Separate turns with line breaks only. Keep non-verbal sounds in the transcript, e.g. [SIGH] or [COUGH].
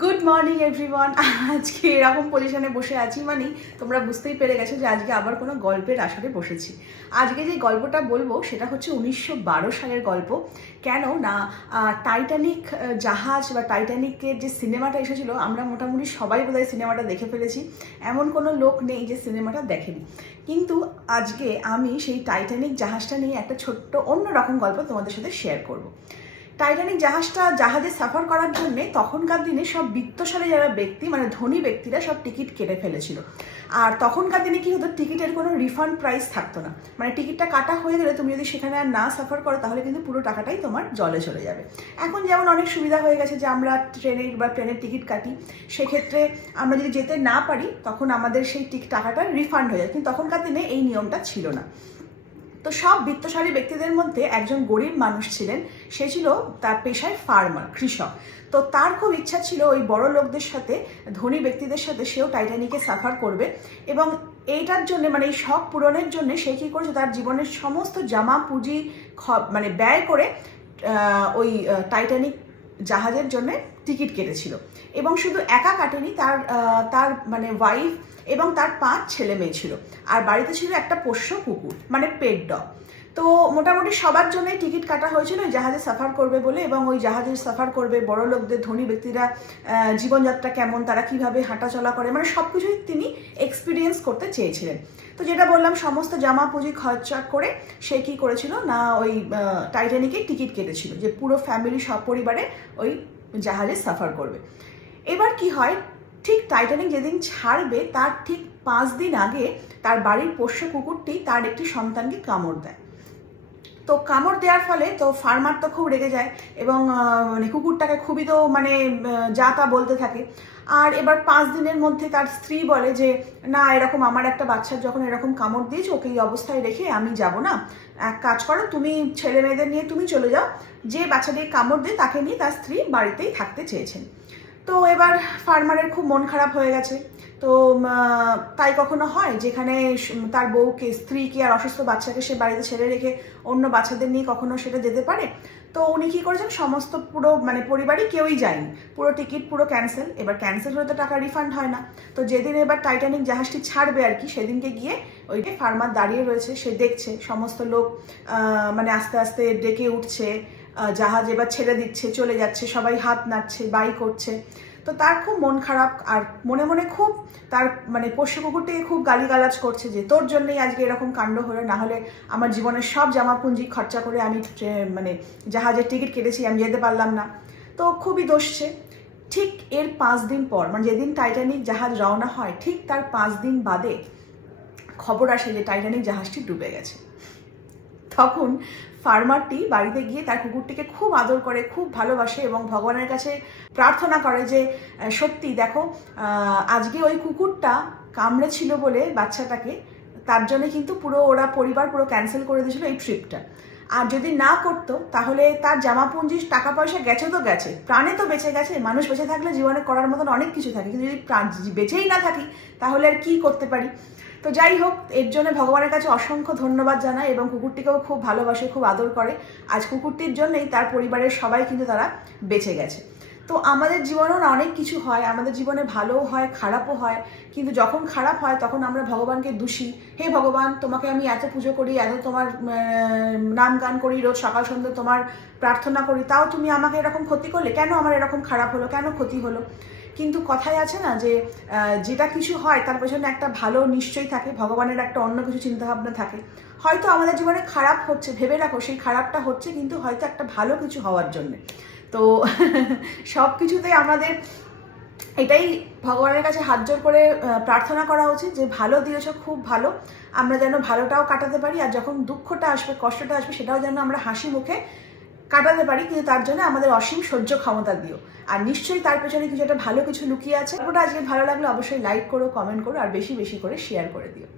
Good morning everyone আজকে এরকম পজিশনে বসে আছি মানে তোমরা বুঝতেই পেরে গেছো যে আজকে আবার কোনো গল্পের আসরে বসেছি। আজকে যে গল্পটা বলব, সেটা হচ্ছে উনিশশো বারো সালের গল্প। কেন না টাইটানিক জাহাজ বা টাইটানিকের যে সিনেমাটা এসেছিল, আমরা মোটামুটি সবাই বোধহয় সিনেমাটা দেখে ফেলেছি। এমন কোনো লোক নেই যে সিনেমাটা দেখেনি। কিন্তু আজকে আমি সেই টাইটানিক জাহাজটা নিয়ে একটা ছোট্ট অন্যরকম গল্প তোমাদের সাথে শেয়ার করব। টাইটানিক জাহাজটা জাহাজে সাফার করার জন্য তখনকার দিনে সব বিত্তশালী যারা ব্যক্তি মানে ধনী ব্যক্তিরা সব টিকিট কেটে ফেলেছিল। আর তখনকার দিনে কি হতো, টিকিটের কোনো রিফান্ড প্রাইস থাকতো না। মানে টিকিটটা কাটা হয়ে গেলে তুমি যদি সেখানে আর না সাফার করো, তাহলে কিন্তু পুরো টাকাটাই তোমার জলে চলে যাবে। এখন যেমন অনেক সুবিধা হয়ে গেছে যে আমরা ট্রেনের বা ট্রেনের টিকিট কাটি, সেক্ষেত্রে আমরা যদি যেতে না পারি, তখন আমাদের সেই টিকিট টাকাটা রিফান্ড হয়ে যায়। কিন্তু তখনকার দিনে এই নিয়মটা ছিল না। তো সব বৃত্তশালী ব্যক্তিদের মধ্যে একজন গরিব মানুষ ছিলেন। সে ছিল তার পেশায় ফার্মার, কৃষক। তো তার খুব ইচ্ছা ছিল ওই বড় লোকদের সাথে, ধনী ব্যক্তিদের সাথে সেও টাইটানিকে সাফার করবে। এবং এইটার জন্য মানে এই শখ পূরণের জন্য সে কী করেছে, তার জীবনের সমস্ত জামা পুঁজি মানে ব্যয় করে ওই টাইটানিক জাহাজের জন্য টিকিট কেটেছিল। এবং শুধু একা কাটেনি, তার তার মানে ওয়াইফ এবং তার পাঁচ ছেলে মেয়ে ছিল। আর বাড়িতে ছিল একটা পোষ্য কুকুর মানে পেট ডগ তো মোটামুটি সবার জন্যই টিকিট কাটা হয়েছিল ওই জাহাজে সাফার করবে বলে এবং ওই জাহাজে সাফার করবে বড় লোকদের, ধনী ব্যক্তিরা জীবনযাত্রা কেমন, তারা কীভাবে হাঁটাচলা করে মানে সব কিছুই তিনি এক্সপিরিয়েন্স করতে চেয়েছিলেন। তো যেটা বললাম, সমস্ত জামা পুঁজি খরচা করে সে কি করেছিল, না ওই টাইটানিকের টিকিট কেটেছিল, যে পুরো ফ্যামিলি সপরিবারে ওই জাহাজে সাফার করবে। এবার কি হয়, ঠিক টাইটানিক যেদিন ছাড়বে, তার ঠিক পাঁচ দিন আগে তার বাড়ির পোষ্য কুকুরটি তার একটি সন্তানকে কামড় দেয়। তো কামড় দেওয়ার ফলে তো ফার্মার তো খুব রেগে যায় এবং মানে কুকুরটাকে খুবই তো মানে যা তা বলতে থাকে। আর এবার পাঁচ দিনের মধ্যে তার স্ত্রী বলে যে, না, এরকম আমার একটা বাচ্চার যখন এরকম কামড় দিয়েছে, ওকে এই অবস্থায় রেখে আমি যাব না। এক কাজ করো, তুমি ছেলে মেয়েদের নিয়ে তুমি চলে যাও। যে বাচ্চাটিকে কামড় দিয়ে তাকে নিয়ে তার স্ত্রী বাড়িতেই থাকতে চেয়েছেন। তো এবার ফার্মারের খুব মন খারাপ হয়ে গেছে। তো তাই কখনো হয়? যেখানে তার বউকে স্ত্রীকে আর অসুস্থ বাচ্চাকে সে বাড়িতে ছেড়ে রেখে অন্য বাচ্চাদের নিয়ে কখনো সেটা যেতে পারে? তো উনি কি করেছেন? সমস্ত পুরো মানে পরিবারই কেউই যায়নি। পুরো টিকিট পুরো ক্যান্সেল এবার ক্যান্সেল হলে তো টাকা রিফান্ড হয় না। তো যেদিন এবার টাইটানিক জাহাজটি ছাড়বে আর কি, সেদিনকে গিয়ে ওই ফার্মার দাঁড়িয়ে রয়েছে, সে দেখছে, সমস্ত লোক মানে আস্তে আস্তে ডেকে উঠছে জাহাজ এবার ছেড়ে দিচ্ছে, চলে যাচ্ছে, সবাই হাত নাড়ছে, বাই করছে। তো তার খুব মন খারাপ, আর মনে মনে খুব তার মানে পোষ্য কুকুরটিকে খুব গালিগালাজ করছে যে, তোর জন্যই আজকে এরকম কাণ্ড হলো, না হলে আমার জীবনের সব জামা পুঁজি খরচা করে আমি মানে জাহাজের টিকিট কেটেছি, আমি যেতে পারলাম না। তো খুবই দোষছে ঠিক এর পাঁচ দিন পর মানে যেদিন টাইটানিক জাহাজ রওনা হয়, ঠিক তার পাঁচ দিন বাদে খবর আসে যে টাইটানিক জাহাজটি ডুবে গেছে। তখন ফার্মারটি বাড়িতে গিয়ে তার কুকুরটিকে খুব আদর করে, খুব ভালোবাসে এবং ভগবানের কাছে প্রার্থনা করে যে সত্যি দেখো আজকে ওই কুকুরটা কামড়েছিল বলে বাচ্চাটাকে, তার জন্য কিন্তু পুরো ওরা পরিবার পুরো ক্যান্সেল করে দিয়েছিল এই ট্রিপটা আর যদি না করতো, তাহলে তার জামা পুঁজির টাকা পয়সা গেছে তো গেছে, প্রাণে তো বেঁচে গেছে, মানুষ বেঁচে থাকলে জীবনে করার মতন অনেক কিছু থাকে। কিন্তু যদি প্রাণ বেঁচেই না থাকি, তাহলে আর কি করতে পারি? তো যাই হোক, এর জন্য ভগবানের কাছে অসংখ্য ধন্যবাদ জানাই এবং কুকুরটিকেও খুব ভালোবাসে, খুব আদর করে। আজ কুকুরটির জন্যই তার পরিবারের সবাই কিন্তু তারা বেঁচে গেছে। তো আমাদের জীবনেও অনেক কিছু হয়, আমাদের জীবনে ভালোও হয়, খারাপও হয়, কিন্তু যখন খারাপ হয় তখন আমরা ভগবানকে দোষী। হে ভগবান, তোমাকে আমি এত পুজো করি, এত তোমার নাম গান করি, রোজ সকাল সন্ধ্যে তোমার প্রার্থনা করি, তাও তুমি আমাকে এরকম ক্ষতি করলে? কেন আমার এরকম খারাপ হলো? কেন ক্ষতি হলো? কিন্তু কথায় আছে না যে যেটা কিছু হয় তার পেছনে একটা ভালো নিশ্চয়ই থাকে, ভগবানের একটা অন্য কিছু চিন্তাভাবনা থাকে। হয়তো আমাদের জীবনে খারাপ হচ্ছে, ভেবে রাখো, সেই খারাপটা হচ্ছে কিন্তু হয়তো একটা ভালো কিছু হওয়ার জন্যে। তো [LAUGHS] সব কিছুতেই আমাদের এটাই ভগবানের কাছে হাত জোর করে প্রার্থনা করা উচিত যে, ভালো দিয়েছ, খুব ভালো। আমরা যেন ভালোটাও কাটাতে পারি, আর যখন দুঃখটা আসবে, কষ্টটা আসবে, সেটাও যেন আমরা হাসি মুখে কাটাতে পারি, কিন্তু তার জন্য আমাদের অসীম সহ্য ক্ষমতা দিও। আর নিশ্চয়ই তার পেছনে কিছু একটা ভালো কিছু লুকিয়ে আছে। ওটা আজকে ভালো লাগলে অবশ্যই লাইক করো কমেন্ট করো, আর বেশি বেশি করে শেয়ার করে দিও।